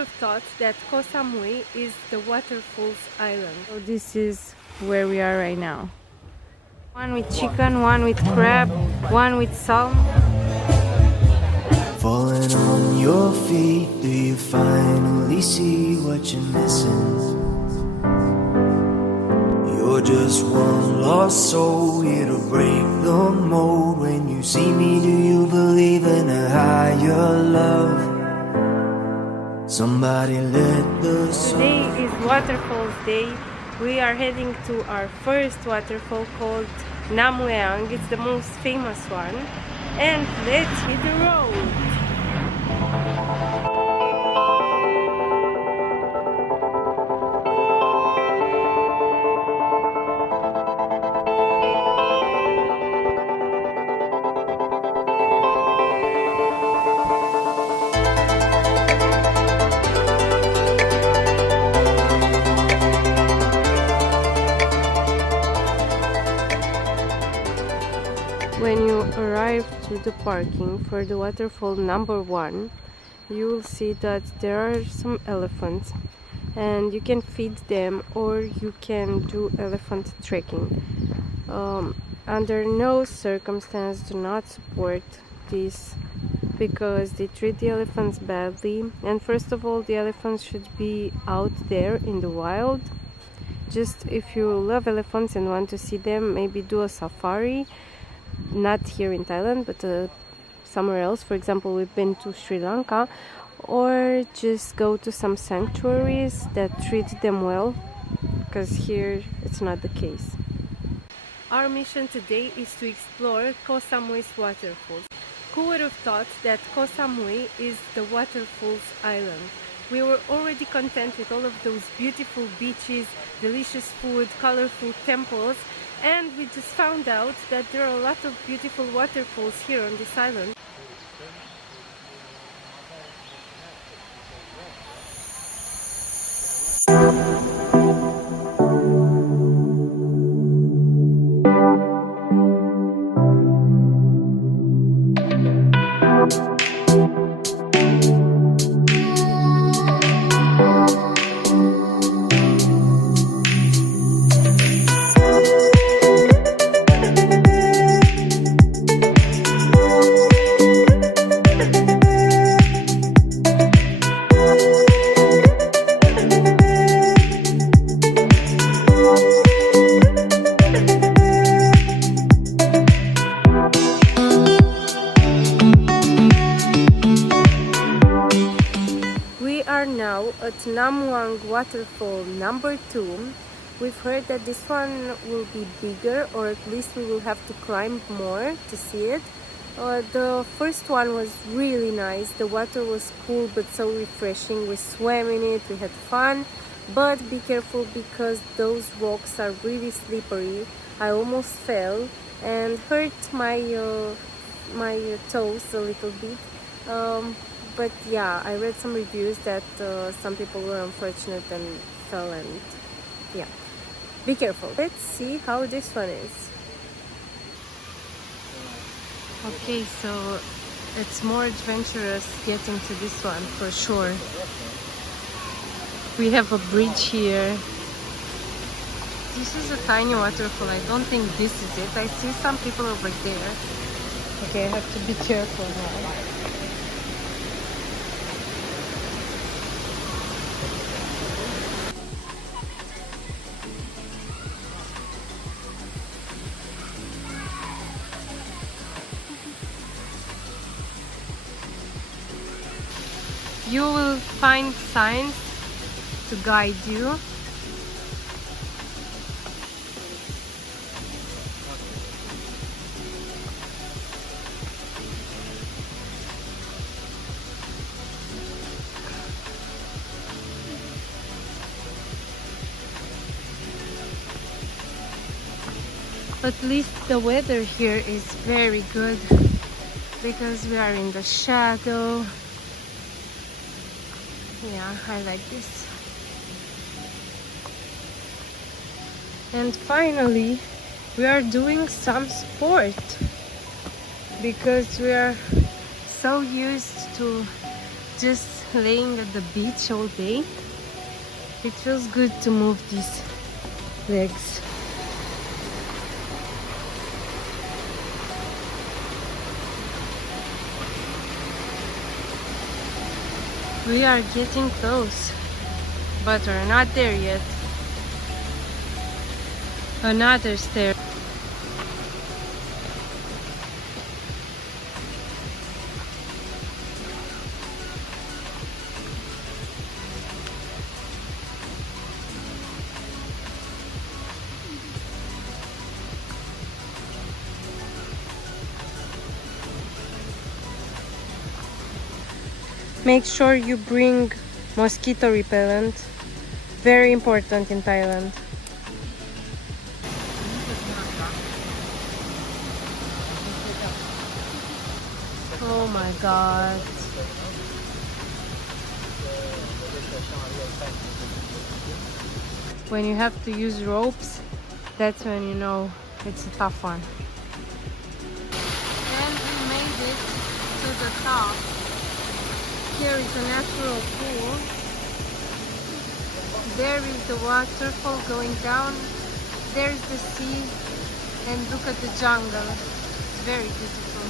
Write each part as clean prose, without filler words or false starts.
have thought that Koh Samui is the Waterfalls island? So this is where we are right now. One with chicken, one with crab, one with salmon. Falling on your feet, do you finally see what you're missing? You're just one lost soul here to break the mold. When you see me, do you believe in a higher love? Somebody let the sun. Today is Waterfalls Day. We are heading to our first waterfall called Muang. It's the most famous one. And let's hit the road. When you arrive to the parking for the waterfall number 1, you will see that there are some elephants and you can feed them or you can do elephant trekking. Under no circumstance do not support this because they treat the elephants badly, and first of all the elephants should be out there in the wild. Just if you love elephants and want to see them, maybe do a safari. Not here in Thailand, but somewhere else. For example, we've been to Sri Lanka, or just go to some sanctuaries that treat them well, because here it's not the case. Our mission today is to explore Koh Samui's waterfalls. Who would have thought that Koh Samui is the waterfalls island? We were already content with all of those beautiful beaches, delicious food, colorful temples, and we just found out that there are a lot of beautiful waterfalls here on this island. At Muang Waterfall number 2. We've heard that this one will be bigger, or at least we will have to climb more to see it. The first one was really nice. The water was cool but so refreshing. We swam in it, we had fun, but be careful because those rocks are really slippery. I almost fell and hurt my toes a little bit. But yeah, I read some reviews that some people were unfortunate and fell, and yeah, be careful. Let's see how this one is. Okay, so it's more adventurous getting to this one for sure. We have a bridge here. This is a tiny waterfall. I don't think this is it. I see some people over there. Okay, I have to be careful now. You will find signs to guide you. At least the weather here is very good because we are in the shadow. Yeah, I like this. And finally, we are doing some sport because we are so used to just laying at the beach all day, it feels good to move these legs. We are getting close, but we're not there yet. Another stair. Make sure you bring mosquito repellent. Very important in Thailand. Oh my god. When you have to use ropes, that's when you know it's a tough one. And we made it to the top. Here is a natural pool. There is the waterfall going down. There is the sea. And look at the jungle. It's very beautiful.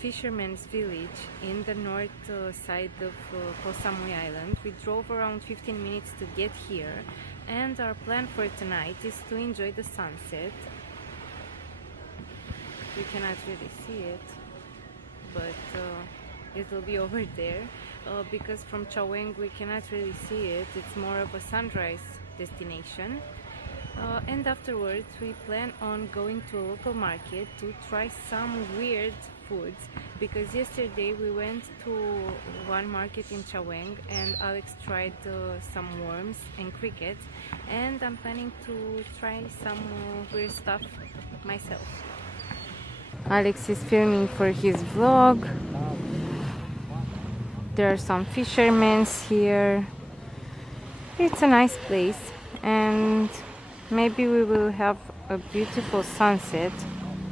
Fisherman's village in the north side of Koh Samui Island. We drove around 15 minutes to get here, and our plan for tonight is to enjoy the sunset. We cannot really see it, but it will be over there because from Chaweng we cannot really see it. It's more of a sunrise destination. And afterwards we plan on going to a local market to try some weird foods, because yesterday we went to one market in Chaweng and Alex tried some worms and crickets, and I'm planning to try some weird stuff myself. Alex is filming for his vlog. There are some fishermen here. It's a nice place, and maybe we will have a beautiful sunset,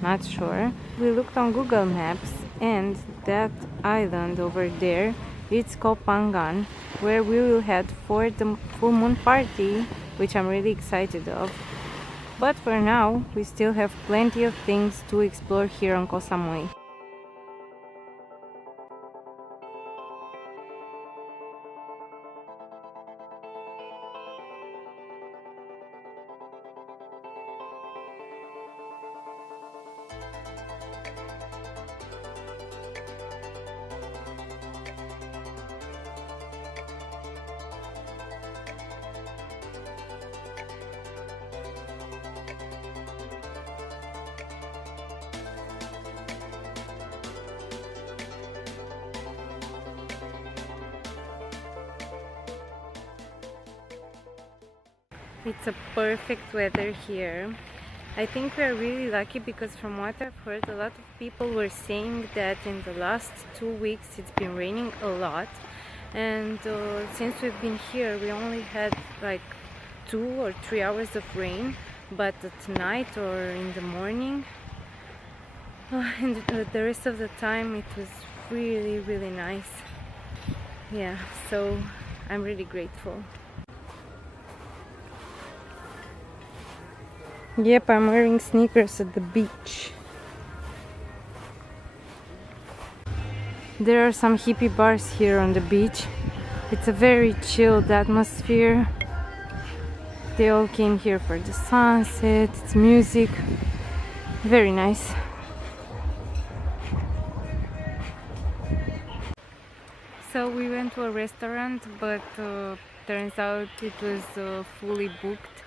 not sure. We looked on Google Maps, and that island over there, it's called Pangan, where we will head for the full moon party, which I'm really excited of. But for now, we still have plenty of things to explore here on Koh Samui. It's a perfect weather here. I think we are really lucky, because from what I've heard, a lot of people were saying that in the last 2 weeks it's been raining a lot, and since we've been here we only had like 2 or 3 hours of rain, but at night or in the morning and the rest of the time it was really nice. Yeah, so I'm really grateful. Yep, I'm wearing sneakers at the beach. There are some hippie bars here on the beach. It's a very chilled atmosphere. They all came here for the sunset, it's music. Very nice. So we went to a restaurant, but turns out it was fully booked.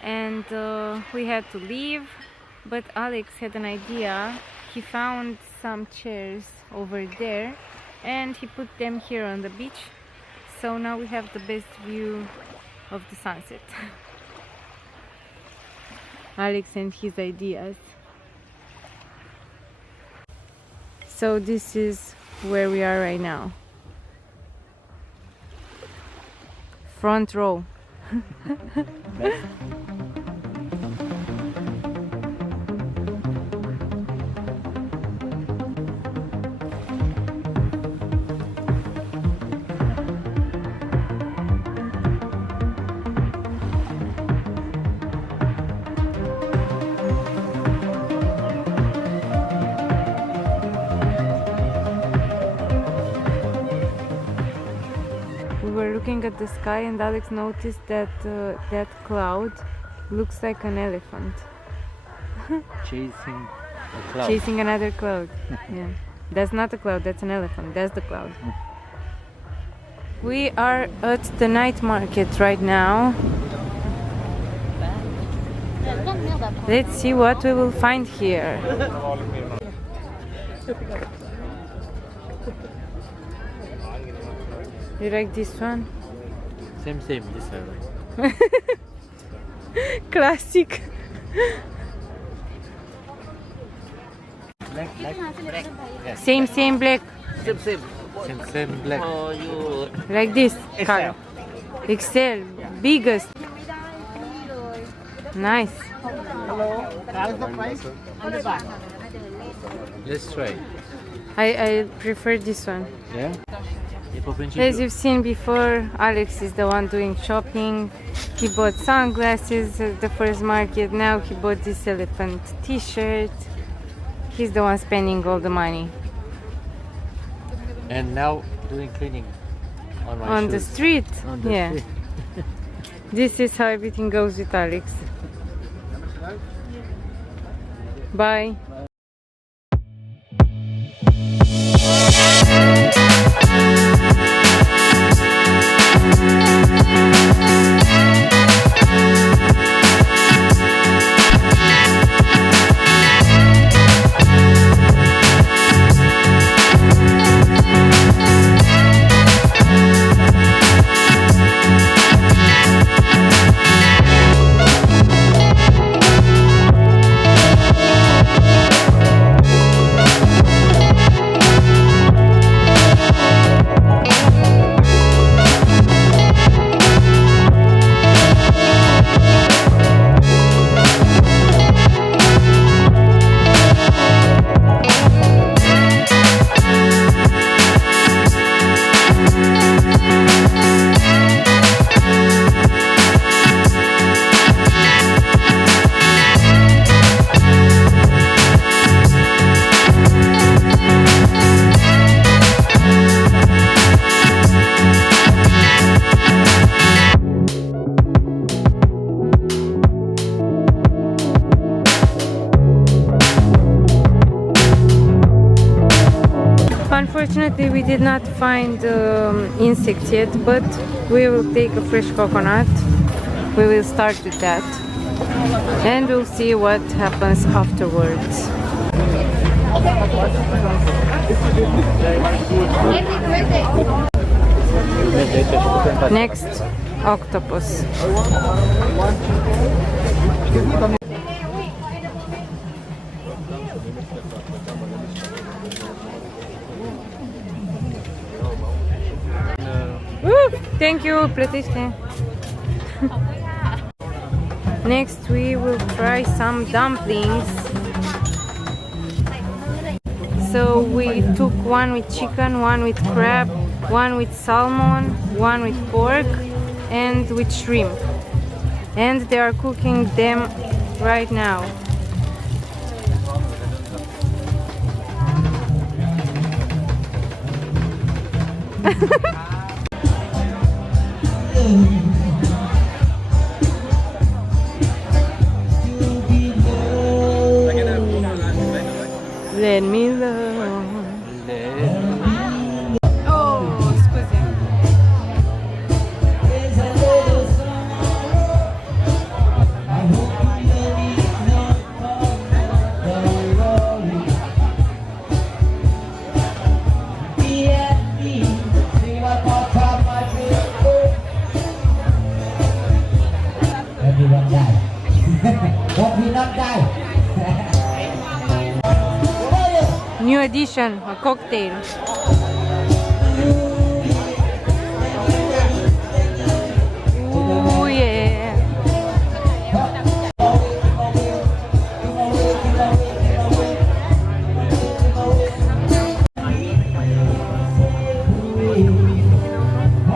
And we had to leave, but Alex had an idea. He found some chairs over there and he put them here on the beach, so now we have the best view of the sunset. Alex and his ideas. So this is where we are right now. Front row. We were looking at the sky and Alex noticed that that cloud looks like an elephant. Chasing a cloud. Chasing another cloud. Yeah. That's not a cloud, that's an elephant. That's the cloud. We are at the night market right now. Let's see what we will find here. You like this one? Same, this one. Classic. Black. Yes. Same black. Same black. Like this. Carl. XL. Biggest. Nice. Let's try. I prefer this one. Yeah? As you've seen before, Alex is the one doing shopping. He bought sunglasses at the first market. Now he bought this elephant t-shirt. He's the one spending all the money. And now doing cleaning on my On the shoes. street. On the Yeah. street. This is how everything goes with Alex. Bye. Unfortunately, we did not find insects yet, but we will take a fresh coconut. We will start with that and we'll see what happens afterwards. Next, octopus. Thank you, plătește. Next we will try some dumplings. So we took one with chicken, one with crab, one with salmon, one with pork and with shrimp. And they are cooking them right now. Let me love. Oh, scusi. Everyone die. Hope we not die. New addition, a cocktail. Ooh, yeah.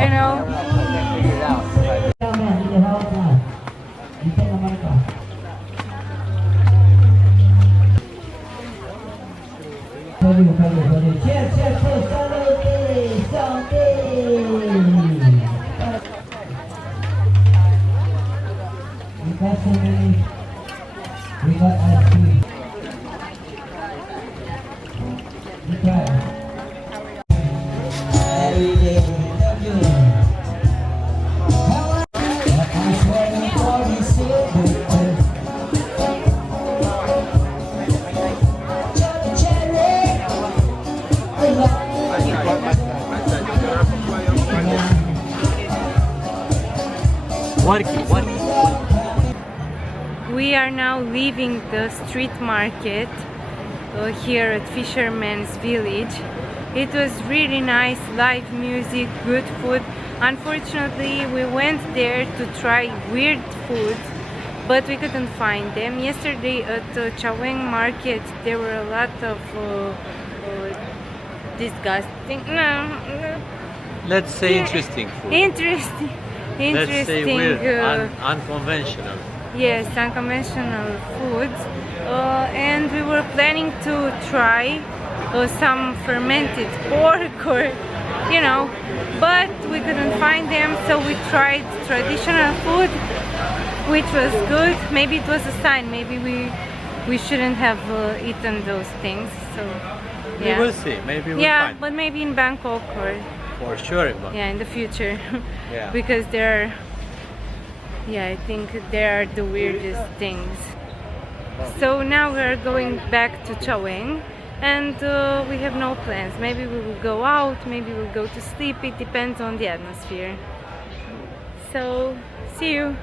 You know, Cheers, cheers, cheers, salute, salute. We got so many. We got ice cream. We try. Every day we love you. I swear you for me silver. we are now leaving the street market here at Fisherman's village. It was really nice, live music, good food. Unfortunately, we went there to try weird food, but we couldn't find them. Yesterday at the Chaweng market, there were a lot of disgusting, Let's say interesting food. interesting, Let's say weird, unconventional. yes, unconventional foods. And we were planning to try some fermented pork or, you know, but we couldn't find them, so we tried traditional food, which was good. Maybe it was a sign, maybe we shouldn't have eaten those things, so yeah. We will see, maybe we'll Yeah, find. but maybe in Bangkok or For sure in Bangkok. yeah, in the future. Yeah. Because there are, yeah, I think there are the weirdest things. So now we're going back to Chaweng, and we have no plans. Maybe we will go out, maybe we'll go to sleep. It depends on the atmosphere. So see you.